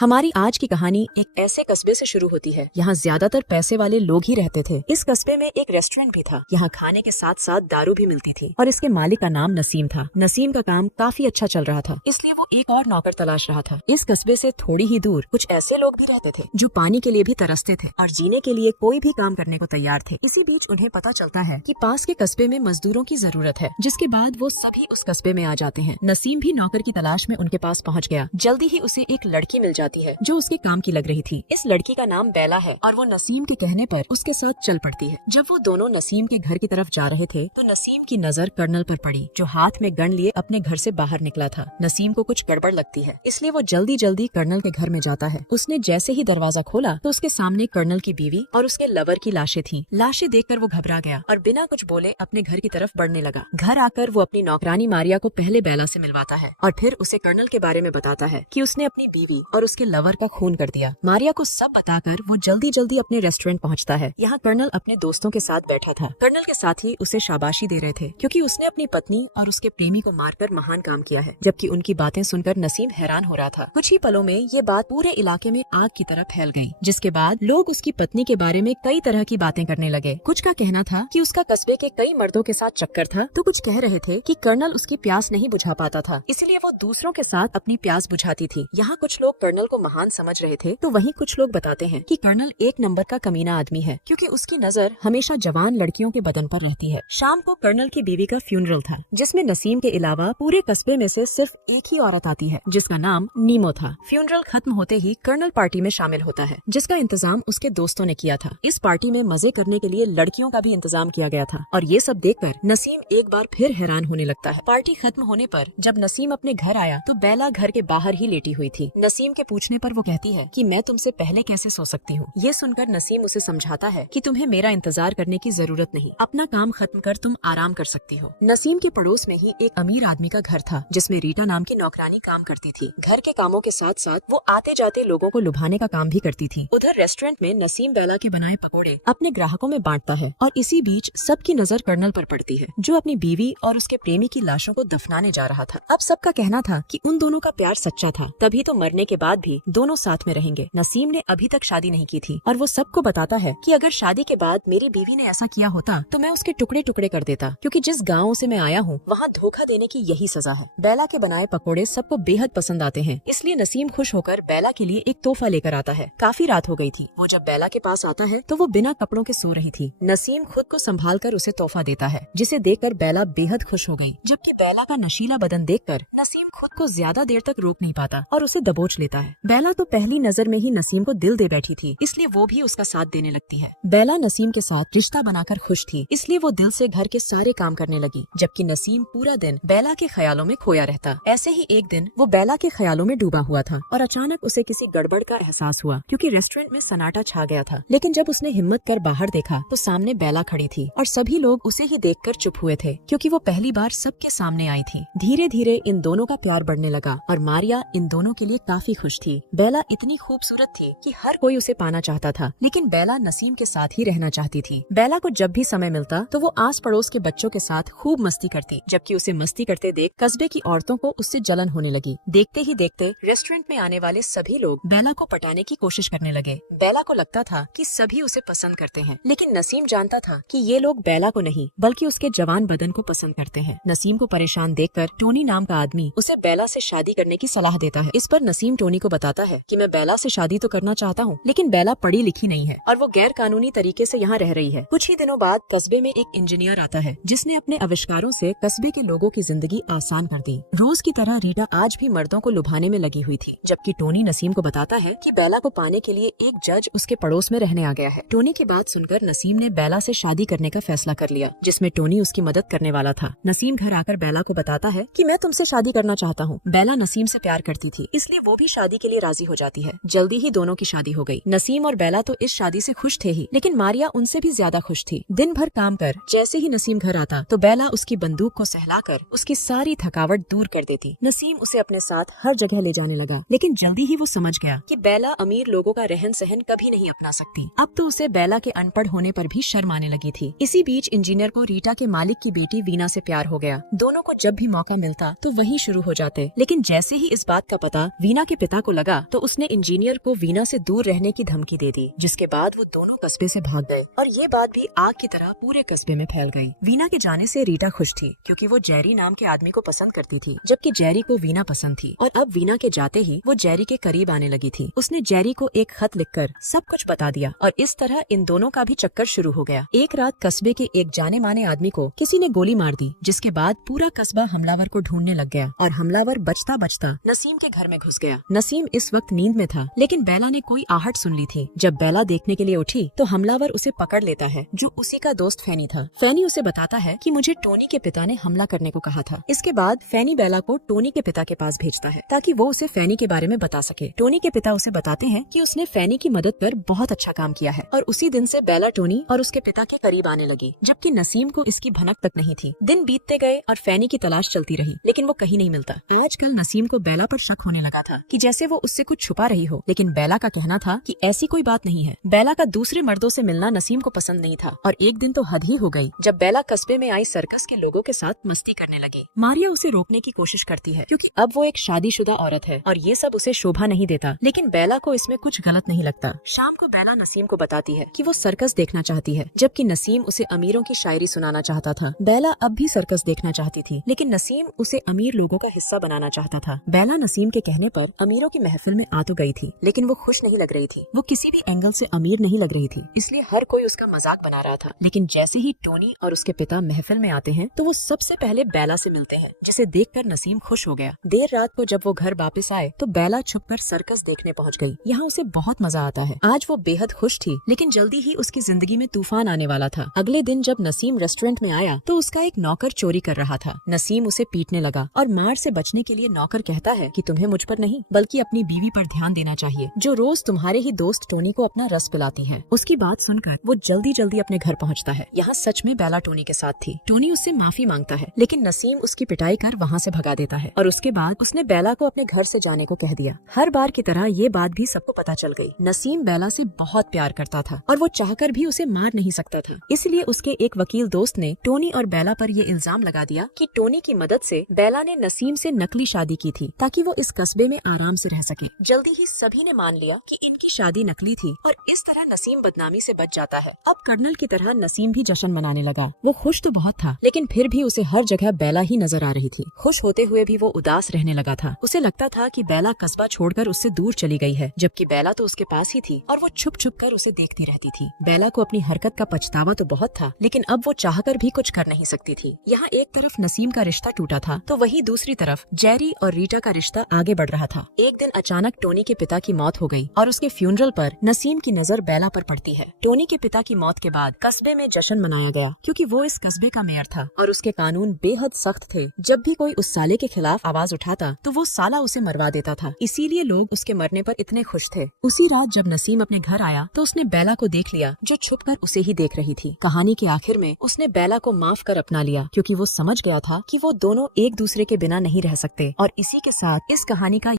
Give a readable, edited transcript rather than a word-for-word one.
हमारी आज की कहानी एक ऐसे कस्बे से शुरू होती है। यहाँ ज्यादातर पैसे वाले लोग ही रहते थे। इस कस्बे में एक रेस्टोरेंट भी था। यहाँ खाने के साथ साथ दारू भी मिलती थी और इसके मालिक का नाम नसीम था। नसीम का काम काफी अच्छा चल रहा था, इसलिए वो एक और नौकर तलाश रहा था। इस कस्बे से थोड़ी ही दूर कुछ ऐसे लोग भी रहते थे जो पानी के लिए भी तरसते थे और जीने के लिए कोई भी काम करने को तैयार थे। इसी बीच उन्हें पता चलता है कि पास के कस्बे में मजदूरों की जरूरत है, जिसके बाद वो सभी उस कस्बे में आ जाते हैं। नसीम भी नौकर की तलाश में उनके पास पहुँच गया। जल्दी ही उसे एक लड़की मिल जाती है जो उसके काम की लग रही थी। इस लड़की का नाम बेला है और वो नसीम के कहने पर उसके साथ चल पड़ती है। जब वो दोनों नसीम के घर की तरफ जा रहे थे तो नसीम की नजर कर्नल पर पड़ी, जो हाथ में गन लिए अपने घर से बाहर निकला था। नसीम को कुछ गड़बड़ लगती है, इसलिए वो जल्दी जल्दी कर्नल के घर में जाता है। उसने जैसे ही दरवाजा खोला तो उसके सामने कर्नल की बीवी और उसके लवर की लाशें थीं। लाशें देखकर वो घबरा गया और बिना कुछ बोले अपने घर की तरफ बढ़ने लगा। घर आकर वो अपनी नौकरानी मारिया को पहले बेला से मिलवाता है और फिर उसे कर्नल के बारे में बताता है कि उसने अपनी बीवी और उसके लवर का खून कर दिया। मारिया को सब बताकर वो जल्दी जल्दी अपने रेस्टोरेंट पहुंचता है। यहाँ कर्नल अपने दोस्तों के साथ बैठा था। कर्नल के साथी उसे शाबाशी दे रहे थे क्योंकि उसने अपनी पत्नी और उसके प्रेमी को मारकर महान काम किया है, जबकि उनकी बातें सुनकर नसीम हैरान हो रहा था। कुछ ही पलों में ये बात पूरे इलाके में आग की तरह फैल गई, जिसके बाद लोग उसकी पत्नी के बारे में कई तरह की बातें करने लगे। कुछ का कहना था कि उसका कस्बे के कई मर्दों के साथ चक्कर था, तो कुछ कह रहे थे कि कर्नल उसकी प्यास नहीं बुझा पाता था, इसलिए वो दूसरों के साथ अपनी प्यास बुझाती थी। यहाँ कुछ लोग कर्नल को महान समझ रहे थे, तो वहीं कुछ लोग बताते हैं कि कर्नल एक नंबर का कमीना आदमी है, क्योंकि उसकी नजर हमेशा जवान लड़कियों के बदन पर रहती है। शाम को कर्नल की बीवी का फ्यूनरल था, जिसमें नसीम के अलावा पूरे कस्बे में से सिर्फ एक ही औरत आती है, जिसका नाम नीमो था। फ्यूनरल खत्म होते ही कर्नल पार्टी में शामिल होता है, जिसका इंतजाम उसके दोस्तों ने किया था। इस पार्टी में मजे करने के लिए लड़कियों का भी इंतजाम किया गया था और ये सब देखकर नसीम एक बार फिर हैरान होने लगता है। पार्टी खत्म होने पर जब नसीम अपने घर आया तो बेला घर के बाहर ही लेटी हुई थी। नसीम के पूछने पर वो कहती है कि मैं तुमसे पहले कैसे सो सकती हूँ। ये सुनकर नसीम उसे समझाता है कि तुम्हें मेरा इंतजार करने की जरूरत नहीं, अपना काम खत्म कर तुम आराम कर सकती हो। नसीम के पड़ोस में ही एक अमीर आदमी का घर था, जिसमें रीटा नाम की नौकरानी काम करती थी। घर के कामों के साथ साथ वो आते जाते लोगों को लुभाने का काम भी करती थी। उधर रेस्टोरेंट में नसीम बेला के बनाए पकोड़े अपने ग्राहकों में बांटता है और इसी बीच सबकी नजर कर्नल पर पड़ती है, जो अपनी बीवी और उसके प्रेमी की लाशों को दफनाने जा रहा था। अब सबका कहना था कि उन दोनों का प्यार सच्चा था, तभी तो मरने के बाद भी दोनों साथ में रहेंगे। नसीम ने अभी तक शादी नहीं की थी और वो सबको बताता है कि अगर शादी के बाद मेरी बीवी ने ऐसा किया होता तो मैं उसके टुकड़े टुकड़े कर देता, क्योंकि जिस गाँव से मैं आया हूँ वहाँ धोखा देने की यही सजा है। बेला के बनाए पकोड़े सबको बेहद पसंद आते हैं, इसलिए नसीम खुश होकर बेला के लिए एक तोहफा लेकर आता है। काफी रात हो गई थी। वो जब बेला के पास आता है तो वो बिना कपड़ों के सो रही थी। नसीम खुद को संभाल कर उसे तोहफा देता है, जिसे देखकर बेला बेहद खुश हो गई, जबकि बेला का नशीला बदन देखकर नसीम खुद को ज्यादा देर तक रोक नहीं पाता और उसे दबोच लेता है। बेला तो पहली नजर में ही नसीम को दिल दे बैठी थी, इसलिए वो भी उसका साथ देने लगती है। बेला नसीम के साथ रिश्ता बनाकर खुश थी, इसलिए वो दिल से घर के सारे काम करने लगी, जबकि नसीम पूरा दिन बेला के ख्यालों में खोया रहता। ऐसे ही एक दिन वो बेला के ख्यालों में डूबा हुआ था और अचानक उसे किसी गड़बड़ का एहसास हुआ, क्योंकि रेस्टोरेंट में सन्नाटा छा गया था। लेकिन जब उसने हिम्मत कर बाहर देखा तो सामने बेला खड़ी थी और सभी लोग उसे ही देखकर चुप हुए थे, क्योंकि वो पहली बार सबके सामने आई थी। धीरे धीरे इन दोनों का प्यार बढ़ने लगा और मारिया इन दोनों के लिए काफी खुश थी। बेला इतनी खूबसूरत थी कि हर कोई उसे पाना चाहता था, लेकिन बेला नसीम के साथ ही रहना चाहती थी। बेला को जब भी समय मिलता तो वो आस पड़ोस के बच्चों के साथ खूब मस्ती करती, जबकि उसे मस्ती करते देख कस्बे की औरतों को उससे जलन होने लगी। देखते ही देखते रेस्टोरेंट में आने वाले सभी लोग बेला को पटाने की कोशिश करने लगे। बेला को लगता था कि सभी उसे पसंद करते हैं, लेकिन नसीम जानता था कि ये लोग बेला को नहीं बल्कि उसके जवान बदन को पसंद करते हैं। नसीम को परेशान देखकर टोनी नाम का आदमी उसे बेला से शादी करने की सलाह देता है। इस पर नसीम टोनी को बताता है कि मैं बेला से शादी तो करना चाहता हूँ, लेकिन बेला पढ़ी लिखी नहीं है और वो गैर कानूनी तरीके से यहाँ रह रही है। कुछ ही दिनों बाद कस्बे में एक इंजीनियर आता है, जिसने अपने आविष्कारों से कस्बे के लोगों की जिंदगी आसान कर दी। रोज की तरह रीटा आज भी मर्दों को लुभाने में लगी हुई थी, जबकि टोनी नसीम को बताता है कि बेला को पाने के लिए एक जज उसके पड़ोस में रहने आ गया है। टोनी की बात सुनकर नसीम ने बेला से शादी करने का फैसला कर लिया, जिसमें टोनी उसकी मदद करने वाला था। नसीम घर आकर बेला को बताता है कि मैं तुमसे शादी करना चाहता हूँ। बेला नसीम से प्यार करती थी, इसलिए वो भी शादी के लिए राजी हो जाती है। जल्दी ही दोनों की शादी हो गई। नसीम और बेला तो इस शादी से खुश थे ही, लेकिन मारिया उनसे भी ज्यादा खुश थी। दिन भर काम कर जैसे ही नसीम घर आता तो बेला उसकी बंदूक को सहलाकर उसकी सारी थकावट दूर कर देती। नसीम उसे अपने साथ हर जगह ले जाने लगा, लेकिन जल्दी ही वो समझ गया कि बेला अमीर लोगों का रहन सहन कभी नहीं अपना सकती। अब तो उसे बेला के अनपढ़ होने पर भी शर्म आने लगी थी। इसी बीच इंजीनियर को रीटा के मालिक की बेटी वीना से प्यार हो गया। दोनों को जब भी मौका मिलता तो वही शुरू हो जाते। लेकिन जैसे ही इस बात का पता वीना के पिता को लगा तो उसने इंजीनियर को वीना से दूर रहने की धमकी दे दी, जिसके बाद वो दोनों कस्बे से भाग गए और ये बात भी आग की तरह पूरे कस्बे में फैल गई। वीना के जाने से रीटा खुश थी क्योंकि वो जेरी नाम के आदमी को पसंद करती थी, जबकि जेरी को वीना पसंद थी। और अब वीना के जाते ही वो जेरी के करीब आने लगी थी। उसने जेरी को एक खत लिखकर सब कुछ बता दिया और इस तरह इन दोनों का भी चक्कर शुरू हो गया। एक रात कस्बे के एक जाने माने आदमी को किसी ने गोली मार दी, जिसके बाद पूरा कस्बा हमलावर को ढूंढने लग गया और हमलावर बचता बचता नसीम के घर में घुस गया। नसीम इस वक्त नींद में था, लेकिन बेला ने कोई आहट सुन ली थी। जब बेला देखने के लिए उठी तो हमलावर उसे पकड़ लेता है, जो उसी का दोस्त फैनी था। फैनी उसे बताता है कि मुझे टोनी के पिता ने हमला करने को कहा था। इसके बाद फैनी बेला को टोनी के पिता के पास भेजता है ताकि वो उसे फैनी के बारे में बता सके। टोनी के पिता उसे बताते हैं कि उसने फैनी की मदद कर बहुत अच्छा काम किया है और उसी दिन से बेला टोनी और उसके पिता के करीब आने लगी, जबकि नसीम को इसकी भनक तक नहीं थी। दिन बीतते गए और फैनी की तलाश चलती रही, लेकिन वो कहीं नहीं मिलता। आजकल नसीम को बेला पर शक होने लगा था कि जैसे वो उससे कुछ छुपा रही हो, लेकिन बेला का कहना था कि ऐसी कोई बात नहीं है। बेला का दूसरे मर्दों से मिलना नसीम को पसंद नहीं था और एक दिन तो हद ही हो गई जब बेला कस्बे में आई सर्कस के लोगों के साथ मस्ती करने लगी। मारिया उसे रोकने की कोशिश करती है क्योंकि अब वो एक शादीशुदा औरत है और ये सब उसे शोभा नहीं देता, लेकिन बेला को इसमें कुछ गलत नहीं लगता। शाम को बेला नसीम को बताती है कि वो सर्कस देखना चाहती है, जबकि नसीम उसे अमीरों की शायरी सुनाना चाहता था। बेला अब भी सर्कस देखना चाहती थी, लेकिन नसीम उसे अमीर लोगों का हिस्सा बनाना चाहता था। बेला नसीम के कहने पर अमीरों की महफिल में आ तो गई थी, लेकिन वो खुश नहीं लग रही थी। वो किसी भी एंगल से अमीर नहीं लग रही थी, इसलिए हर कोई उसका मजाक बना रहा था। लेकिन जैसे ही टोनी और उसके पिता महफिल में आते हैं तो वो सबसे पहले बेला से मिलते हैं, जिसे देखकर नसीम खुश हो गया। देर रात को जब वो घर वापस आए तो बेला छुपकर सर्कस देखने पहुंच गई। यहाँ उसे बहुत मजा आता है। आज वो बेहद खुश थी, लेकिन जल्दी ही उसकी जिंदगी में तूफान आने वाला था। अगले दिन जब नसीम रेस्टोरेंट में आया तो उसका एक नौकर चोरी कर रहा था। नसीम उसे पीटने लगा और मार से बचने के लिए नौकर कहता है कि तुम्हें मुझ पर नहीं बल्कि अपनी बीवी पर ध्यान देना चाहिए, जो रोज तुम्हारे ही दोस्त टोनी को अपना रस पिलाती है। उसकी बात सुनकर वो जल्दी जल्दी अपने घर पहुंचता है। यहाँ सच में बेला टोनी के साथ थी। टोनी उससे माफी मांगता है, लेकिन नसीम उसकी पिटाई कर वहाँ से भगा देता है और उसके बाद उसने बेला को अपने घर से जाने को कह दिया। हर बार की तरह ये बात भी सबको पता चल गई। नसीम बेला से बहुत प्यार करता था और वो चाहकर भी उसे मार नहीं सकता था। इसलिए उसके एक वकील दोस्त ने टोनी और बेला पर ये इल्जाम लगा दिया कि टोनी की मदद से बेला ने नसीम से नकली शादी की थी ताकि वो इस कस्बे में आराम से रह सके। जल्दी ही सभी ने मान लिया कि इनकी शादी नकली थी और इस तरह नसीम बदनामी से बच जाता है। अब कर्नल की तरह नसीम भी जश्न मनाने लगा। वो खुश तो बहुत था, लेकिन फिर भी उसे हर जगह बेला ही नजर आ रही थी। खुश होते हुए भी वो उदास रहने लगा था। उसे लगता था कि बेला कस्बा छोड़कर उससे दूर चली गई है, जबकि बेला तो उसके पास ही थी और वो छुप छुप कर उसे देखती रहती थी। बेला को अपनी हरकत का पछतावा तो बहुत था, लेकिन अब वो चाहकर भी कुछ कर नहीं सकती थी। यहाँ एक तरफ नसीम का रिश्ता टूटा था तो वहीं दूसरी तरफ जेरी और रीटा का रिश्ता आगे बढ़ रहा था। एक दिन अचानक टोनी के पिता की मौत हो गई और उसके फ्यूनरल पर नसीम की नजर बेला पर पड़ती है। टोनी के पिता की मौत के बाद कस्बे में जश्न मनाया गया क्योंकि वो इस कस्बे का मेयर था और उसके कानून बेहद सख्त थे। जब भी कोई उस साले के खिलाफ आवाज उठाता तो वो साला उसे मरवा देता था, इसीलिए लोग उसके मरने पर इतने खुश थे। उसी रात जब नसीम अपने घर आया तो उसने बेला को देख लिया, जो छुपकर उसे ही देख रही थी। कहानी के आखिर में उसने बेला को माफ कर अपना लिया क्योंकि वो समझ गया था कि वो दोनों एक दूसरे के बिना नहीं रह सकते। और इसी के साथ इस कहानी का